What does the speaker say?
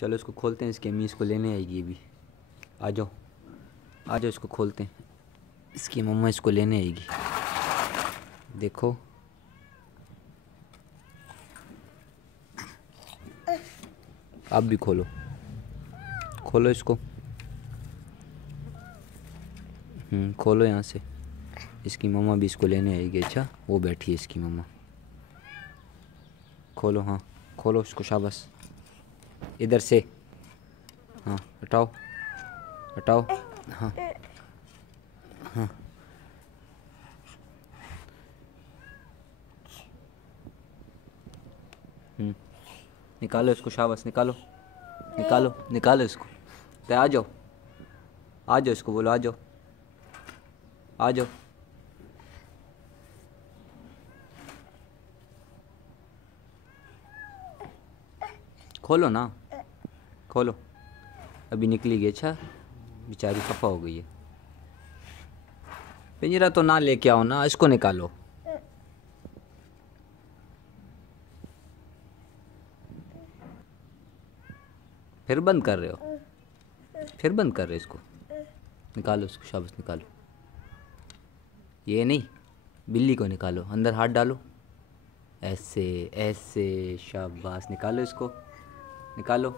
चलो इसको खोलते हैं, इसकी अम्मी इसको लेने आएगी अभी। आ जाओ आ जाओ, इसको खोलते हैं, इसकी मम्मा इसको लेने आएगी। देखो आप भी खोलो, खोलो इसको। खोलो यहाँ से, इसकी मम्मा भी इसको लेने आएगी। अच्छा वो बैठी है इसकी मम्मा। खोलो, हाँ खोलो इसको, शाबाश। इधर से, हाँ हटाओ हटाओ, हाँ हाँ। निकालो इसको, शाबाश, निकालो निकालो निकालो इसको। तो आ जाओ आ जाओ, इसको बोलो आ जाओ आ जाओ। खोलो ना, खोलो। अभी निकली गई। अच्छा बेचारी खफा हो गई है। पिंजरा तो ना लेके आओ ना, इसको निकालो। फिर बंद कर रहे हो, फिर बंद कर रहे हो इसको। निकालो इसको, शाबाश निकालो। ये नहीं, बिल्ली को निकालो, अंदर हाथ डालो, ऐसे ऐसे, शाबाश। निकालो इसको, निकालो।